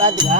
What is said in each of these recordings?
பாத்துக்கா.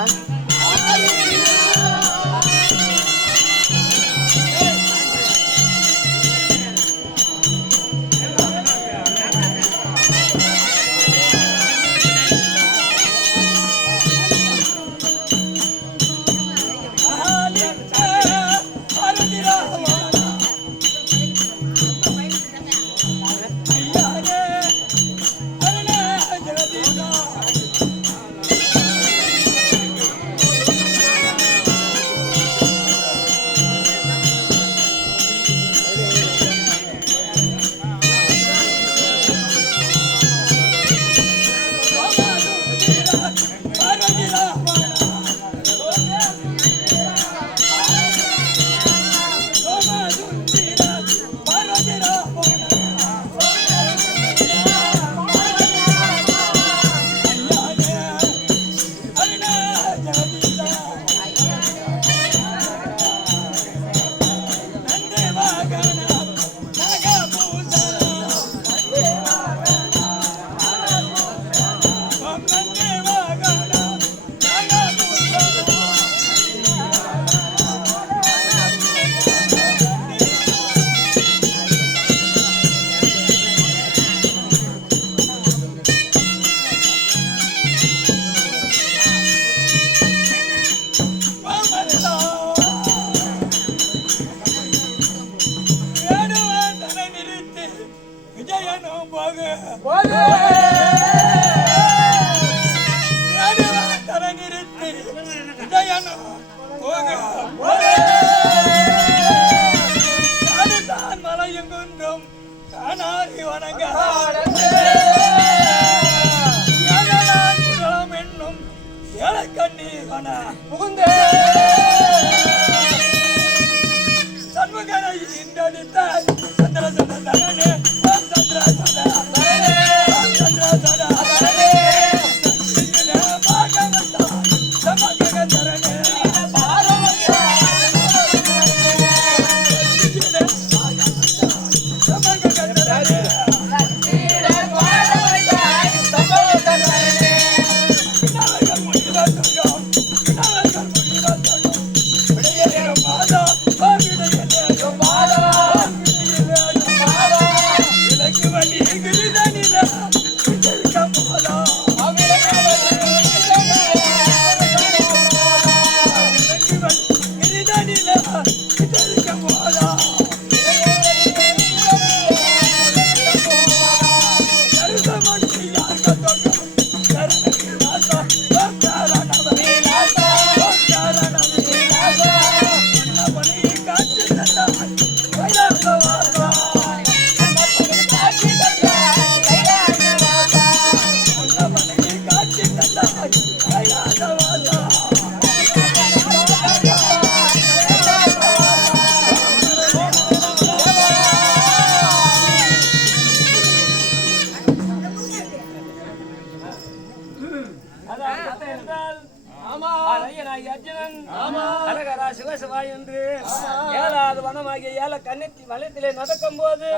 வனத்திலே நடக்கும் போது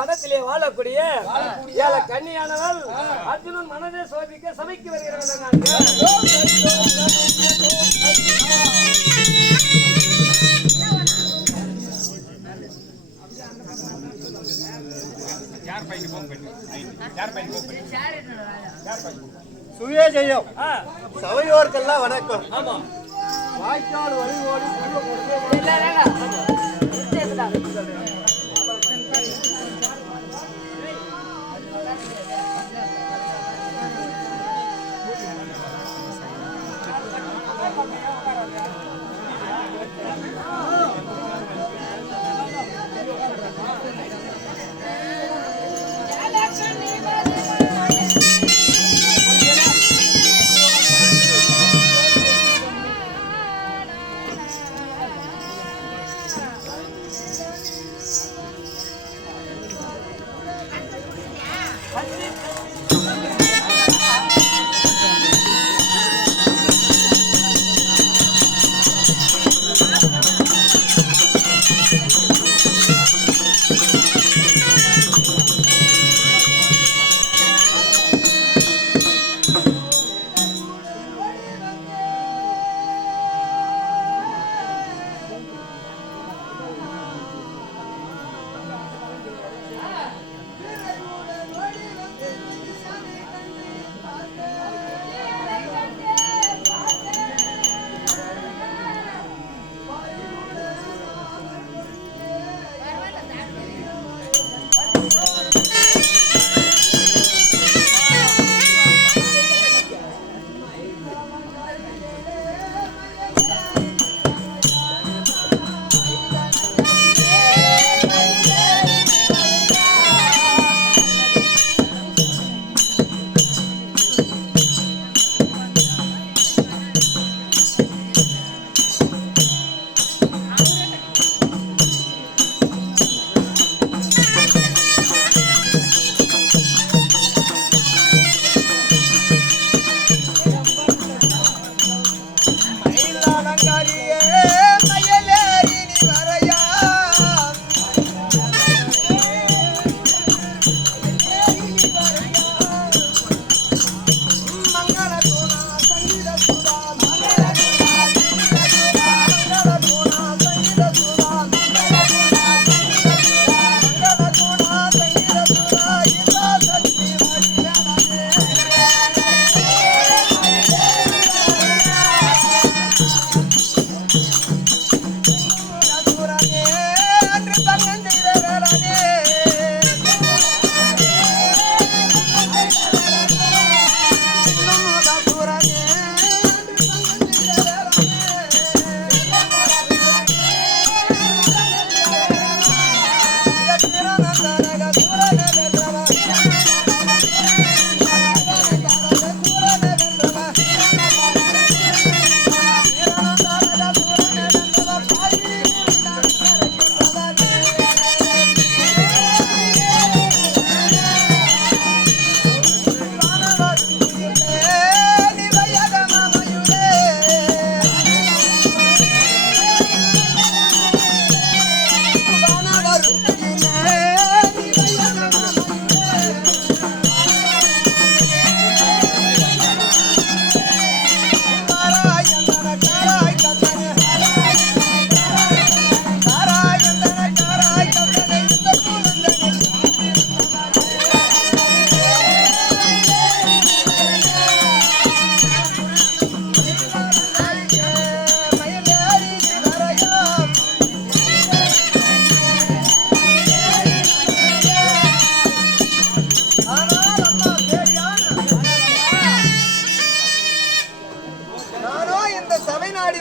வனத்திலே வாழக்கூடிய கன்னியானவள் அர்ஜுனன் மனதை சோபிக்க சபைக்கு வருகிறார்கள். சுயஜெயம் சபையோர்க்கெல்லாம் வணக்கம். ஆமா, வாய்க்கால் வழிவோடி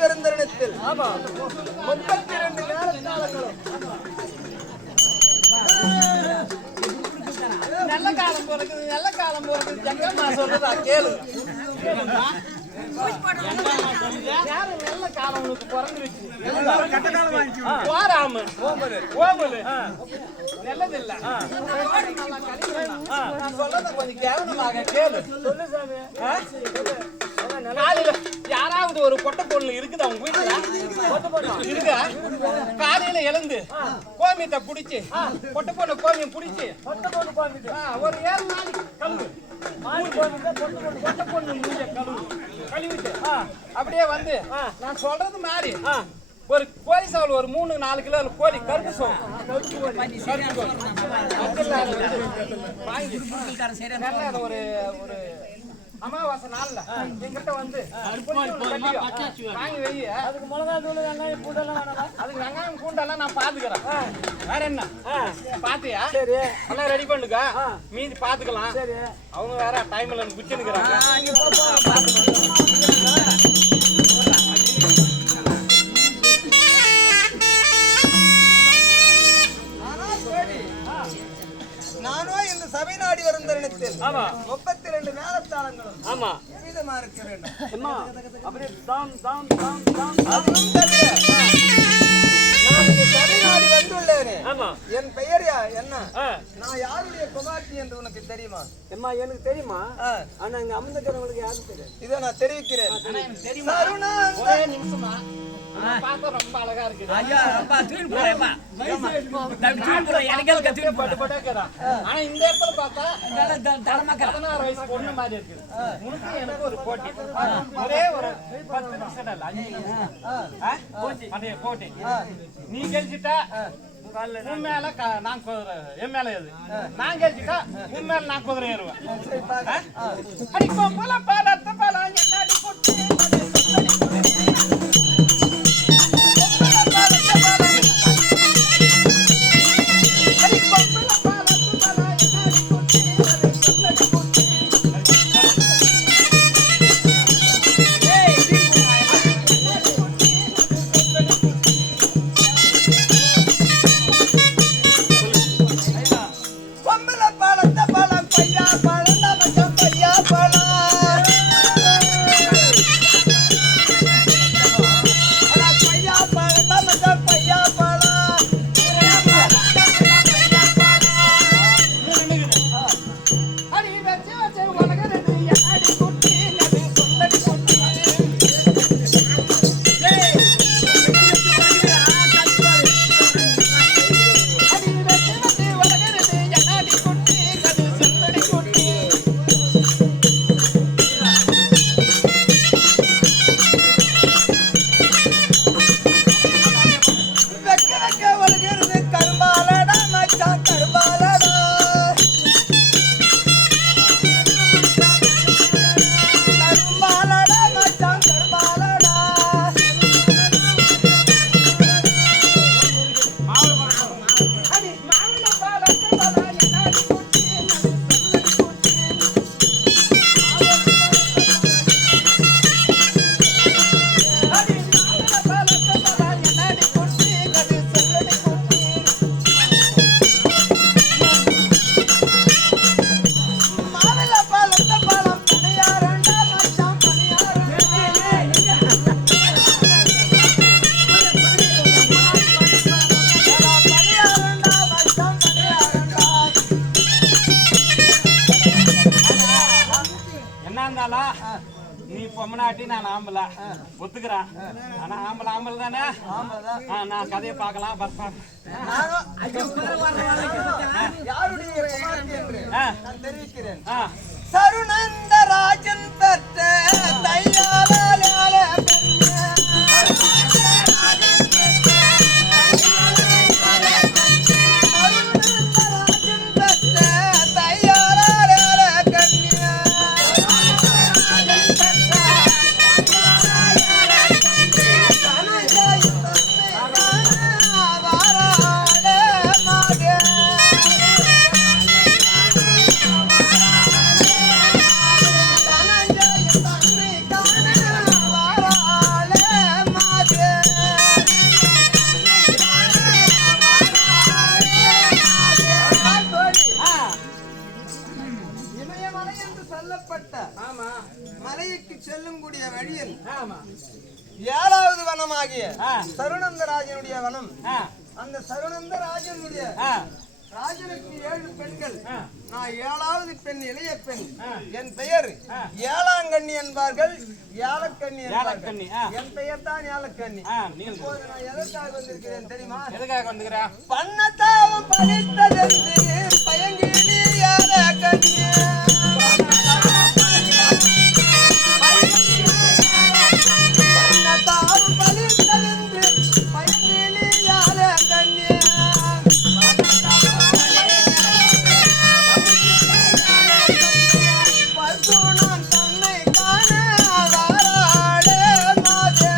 வரும் தருணத்தில் ஆமா 32 நேரத்தாளங்களும் நல்ல காலம் பிறகுது நல்ல காலம் பிறகுது ஜங்கம்மா சொல்றதா கேளு யாரு நல்ல காலம் உனக்கு பிறந்துருச்சு போராம ஓமலு நல்லது இல்ல நான் சொல்றத கொஞ்சம் கேவலமாக கேளு சொல்லு சாமி காலையில யாராவது ஒரு பொட்டை பொண்ணு இருக்குது அவங்க வீட்டுல இருக்கா காலையில எழுந்து கோமியத்தை புடிச்சு பொட்டை பொண்ணு கோமியம் புடிச்சு ஒரு 7 நாளைக்கு கழுவு பொட்டை பொண்ணு மூஞ்ச கழுவிட்டு அப்படியே வந்து நான் சொல்றது மாதிரி ஒரு கோழி சாவல் ஒரு 3-4 கிலோ கோழி கருப்பு சோம் வாங்கி நல்ல ஒரு ஒரு அமாவாசை நாள்ல என்கிட்ட வந்து வாங்கி வை. அதுக்கு மிளகா தூள் வெங்காயம் பூண்டெல்லாம் வேணாமா? அதுக்கு வெங்காயம் பூண்டெல்லாம் நான் பாத்துக்கிறேன். வேற என்ன பாத்தியா? சரி எல்லாம் ரெடி பண்ணுங்க, மீதி பாத்துக்கலாம். சரி அவங்க வேற டைம்ல குச்சினுக்குறாங்க. நானோ இந்த சபை நாடி வரும் தருணத்தில் ஆமா 32 மேலத்தாளங்களும் ஆமா விதமா இருக்க வேண்டும். அம்மா அப்படியே தாம் தாம் தாம் தாம் அதுவும் தவிர நான் இந்த சபை நாடி வந்துள்ளேனே. ஆமா என் பெயர் என்ன? ஆ நான் யாருடைய குமார்த்தி என்று உனக்கு தெரியுமா? அம்மா எனக்கு தெரியுமா? ஆனா இங்க அமர்ந்திருக்கிறவங்களுக்கு யாரும் தெரியாது. இதை நான் தெரிவிக்கிறேன். தெரியுமா? சருணாந்த ஒரே நிமிஷமா பாத்தா ரொம்ப அழகா இருக்குது. ஆனா இந்த இடத்துல பார்த்தா 16 வயசு பொண்ணு மாதிரி இருக்குது. உனக்கு எனக்கு ஒரு போட்டி, ஒரே ஒரு 10 நிமிஷம் இல்ல 5 நிமிஷம் அதே போட்டி. நீ கழிச்சிட்டா உன் மேல நான் குதிரை, என் மேல எது நான் கழிச்சிட்டா உன் மேல நான் குதிரை ஏறுவேன். அடிக்கும் போல பாடத்த பல என்னடி கொட்டி நீ பொம்மனாட்டி நான் ஆம்பல ஒத்துக்கிறேன். ஆனா ஆம்பல தானே, நான் கதையை பார்க்கலாம். யாருடைய குமார்த்தி என்று நான் தெரிவிக்கிறேன். சருணந்த ராஜன் பெற்ற தையாவால மலைக்கு செல்லும் கூடிய வழியில் ஆமா 7வது வனமாகிய சருணந்தராஜனுடைய வனம். அந்த சருணந்தராஜனுடைய ராஜனுக்கு 7 பெண்கள். நான் 7வது பெண், இளைய பெண். என் பெயர் ஏலாங்கண்ணி என்பார்கள், ஏலக்கண்ணி என்பார்கள். என் பெயர் தான் ஏலக்கண்ணி. இப்போது நான் எதற்காக வந்திருக்கிறேன் தெரியுமா? எதுக்காக வந்துக்கிறா? பண்ணத்தாவும் பழித்ததென்று பயங்கினி ஏலக்கண்ணி. பண்ணத்தாவும் பழித்ததென்று பயங்கினி ஏலக்கண்ணி. பர்குணம் தன்னை காண வாராளே மாதே.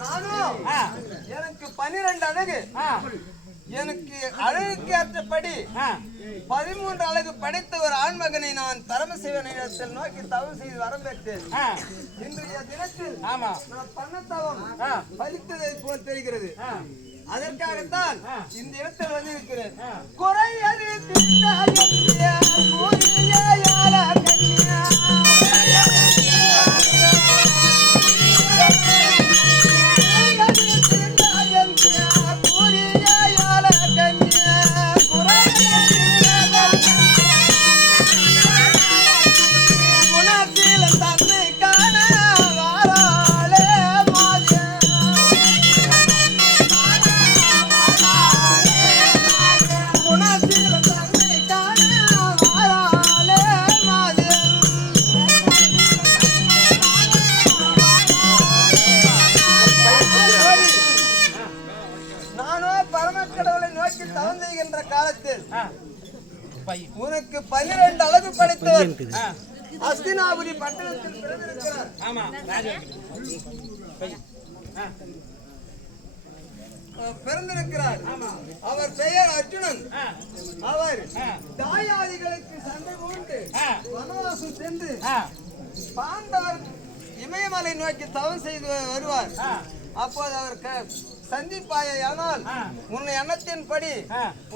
நானும் எனக்கு 12 அழகு. எனக்கு அழகுக்கு ஏற்றபடி 13 அழகு படைத்த ஒரு ஆண்மகனை நான் பரமசிவனிடத்தில் நோக்கி தவம் செய்து வரம் பெற்றேன். இன்றைய தினத்தில் நான் பண்ண தவம் பலித்ததை போல் தெரிகிறது. அதற்காகத்தான் இந்த இடத்தில் வந்து இருக்கிறேன். குறையது திண்டாய கூறியால கன்னியா. உனக்கு 12 அழகு படைத்தவர் அஸ்தினாபுரி பட்டணத்தில் பிறந்திருக்கிறார். பிறந்திருக்கிறார். அவர் பெயர் அர்ஜுனன். அவர் தாயாதிகளுக்கு சண்டை போட்டு வனவாசம் சென்று பாண்டார் இமயமலை நோக்கி தவம் செய்து வருவார். அப்போது அவர் சந்திப்பாயானால் உன்னை எண்ணத்தின்படி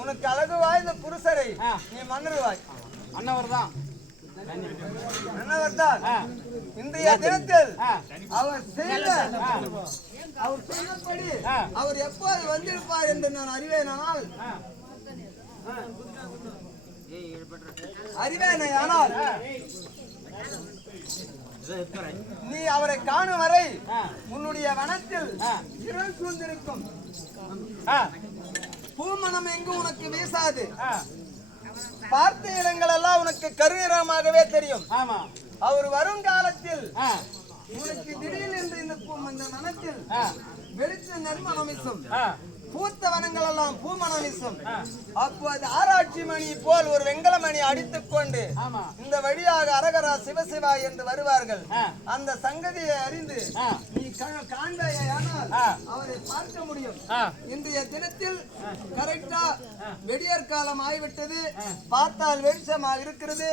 உனக்கு அழகு வாய்ந்த புருஷரை நீ மன்னிடுவாய். அன்னவர் தான் இன்றைய தினத்தில் அவர் சொன்னபடி அவர் எப்போது வந்திருப்பார் என்று நான் அறிவேனால் நீ அவரை காணும் வரை உன்னுடைய வனத்தில் இருள் சூழ்ந்திருக்கும். பூமணம் எங்கு உனக்கு வீசாது. பார்த்த இடங்கள் எல்லாம் உனக்கு கருநிறமாகவே தெரியும். அவர் வரும் காலத்தில் உனக்கு திடீர் என்று இந்த வனத்தில் வெளிச்ச நறுமணம் வீசும். பூத்த வனங்கள் எல்லாம் பூமணம் வீசும். அப்போது ஆராய்ச்சி மணி போல் ஒரு வெங்கல மணி அடித்துக் கொண்டு இந்த வழியாக அரகரா சிவசிவா என்று வருவார்கள். அந்த சங்கதியை அறிந்து நீ காண்பாயானால் அவரை பார்க்க முடியும். இன்றைய தினத்தில் கரெக்டா வெடியற் காலம் ஆகிவிட்டது. பார்த்தால் வெளிச்சமாக இருக்கிறது.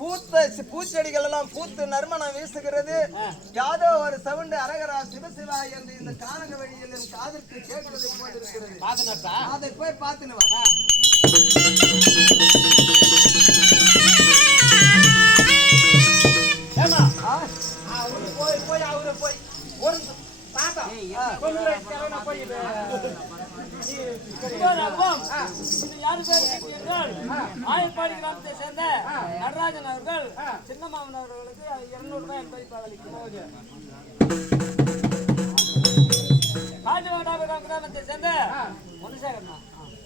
பூத்த பூச்செடிகள் எல்லாம் பூத்து நறுமணம் வீசுகிறது. யாதோ ஒரு சவுண்டு அரகரா சிவசிவா என்று இந்த கானக வழியில் என் காதிற்கு கேட்பதை போல் அதை போய் பார்த்துனுவா. ஆயப்பாடி கிராமத்தை சேர்ந்த நடராஜன் அவர்கள் சின்னமாமன் அவர்களுக்கு 200 ரூபாய் அன்பளிப்பாக காட்டுவாடாபுரம் கிராமத்தை சேர்ந்த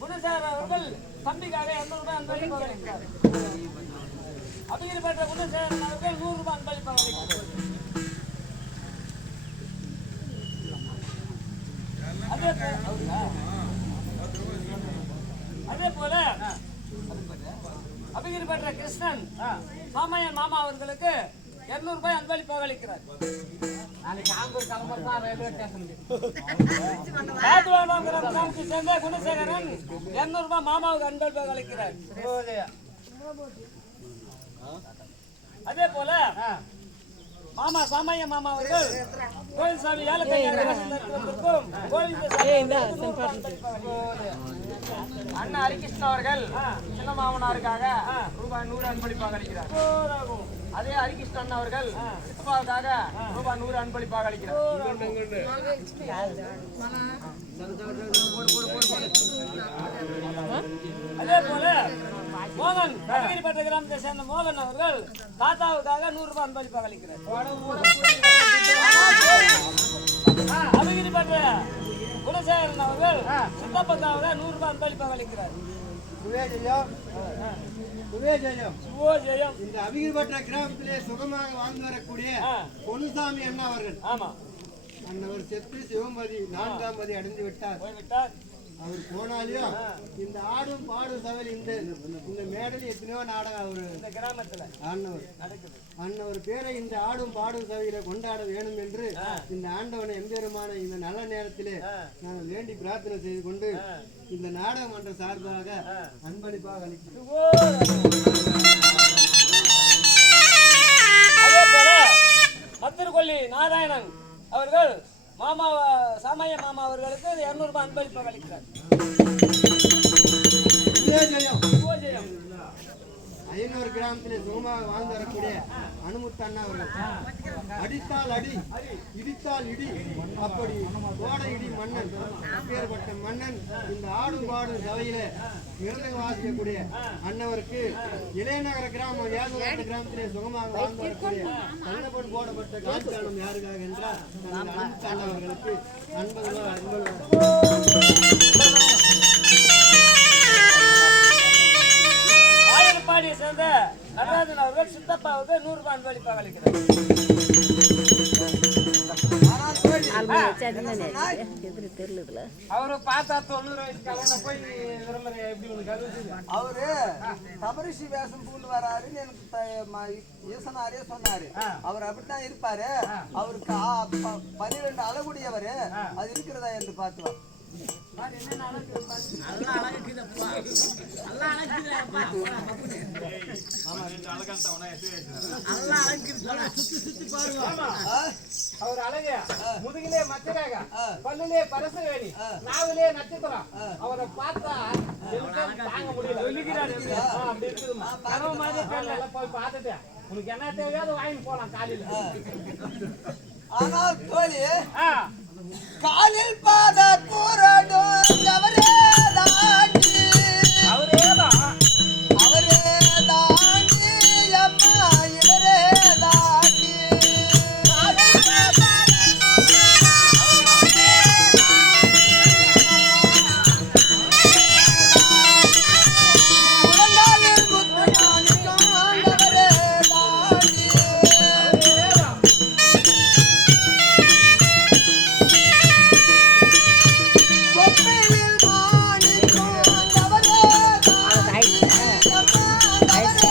குணசேகர் அவர்கள் தம்பிக்காக 200 ரூபாய் அன்பளிப்பாக அளிக்கிறார். அப்படிப்பட்ட குணசேகரன் அவர்கள் 100 ரூபாய் அன்பளிப்பாக அளிக்கிறார். அதே போல அபிகிரிப்பட்ட கிருஷ்ணன் மாமையன் மாமா அவர்களுக்கு 200 ரூபாய் அன்பளிப்பாக அளிக்கிறார். சேர்ந்த குணசேகரன் 200 ரூபாய் மாமாவுக்கு அன்பளிப்பாக அளிக்கிறார். அதே போல மாமா சாமைய மாமா அவர்கள் கோயில் சாமி ஏலக்காய்க்கும் அண்ணா ஹரிகிருஷ்ணன் அவர்கள் சின்ன மாமனாருக்காக ரூபாய் 100 அன்பளிப்பாக அளிக்கிறார். அதே ஹரிகிருஷ்ணன் அவர்கள் சித்தப்பாவுக்காக ரூபாய் 100 அன்பளிப்பாக அளிக்கிறார். அதே போல மோகன் அபிகிரிப்பட்ட கிராமத்தை சேர்ந்த மோகன் அவர்கள் தாத்தாவுக்காக 100 ரூபாய் அன்பளிப்பாக அளிக்கிறார். அபிகிரிப்பட்ட குலசேகரன் அவர்கள் சித்தப்பக்காக 100 ரூபாய் அன்பளிப்பாக அளிக்கிறார். இந்த அபிகிரிப்பட்ட கிராமத்திலே சுகமாக வாழ்ந்து வரக்கூடிய பொன்னுசாமி அண்ணா அவர்கள் அண்ணவர் செத்து சிவமதி 4ஆம் மதி அடைந்து விட்டார். அவர் போனாலையும் இந்த ஆடும் பாடும் சபையில் இந்த மேடல் எத்தனையோ நாடகம் அவரு இந்த கிராமத்துல அண்ணவர் பேரை இந்த ஆடும் பாடும் சபையில கொண்டாட வேணும் என்று இந்த ஆண்டவனை எம்பெருமான இந்த நல்ல நேரத்திலே நாங்கள் வேண்டி பிரார்த்தனை செய்து கொண்டு இந்த நாடக மன்ற சார்பாக அன்பளிப்பாக அளிக்கிறோம். அதே போல மத்திருக்கொல்லி நாராயணன் அவர்கள் மாமா சாமைய மாமா அவர்களுக்கு 200 ரூபாய் அன்பளிப்பாக அளிக்கிறார். ஐயனூர் கிராமத்திலே சுகமாக வாழ்ந்து வரக்கூடிய அனுமுத்து அண்ணா அவர்கள் அடித்தால் அடி இடித்தால் இடி அப்படி கோடை இடி மன்னன் அப்பேற்பட்ட மன்னன் இந்த ஆடும் பாடும் சபையிலே விருதுங்க வாசிக்கக்கூடிய அண்ணவருக்கு இளையநகர கிராமம் ஏகோட்ட கிராமத்திலே சுகமாக வாழ்ந்து வரக்கூடிய கண்ணப்பன் போடப்பட்ட காட்சியாளம் யாருக்காக என்றால் அனுமுத்து அண்ணா அவர்களுக்கு 50 ஆயனப்பாடியை சேர்ந்த நடராஜன் அவர்கள் சித்தப்பாவுக்கு 100 ரூபாய் அன்பளிப்பாக அளிக்கிறார். அவரு பார்த்தா 90 வயசு கல்யாணம் போய் விரும்புற எப்படி உனக்கு அவரு தபரிசி வேஷம் பூண்டு வராருன்னு எனக்கு ஈசனாரே சொன்னாரு. அவர் அப்படித்தான் இருப்பாரு. அவருக்கு 12 அழகுடையவரு அது இருக்கிறதா என்று பார்த்துவா. அவர் அழகு முதுகிலே மச்சராக பல்லிலே பரசு வேணி நாவிலே நட்சத்திரம் அவரை பார்த்தா தாங்க முடியல அப்படி இருக்குதுமா போய் பார்த்துட்டு உனக்கு என்ன தேவையோ அதை வாங்கி போலாம் காலையில. ஆனால் தோழி காலில் பாத கூறடும் அவரே தாண்டி அவரே தாண்டி அம்மா இவரே தாண்டி முழங்காலில் முத்து மாணிக்கம் அவரே தாண்டி கொப்பையில் மாணிக்கம் அவரே தாண்டி அம்மா அவரே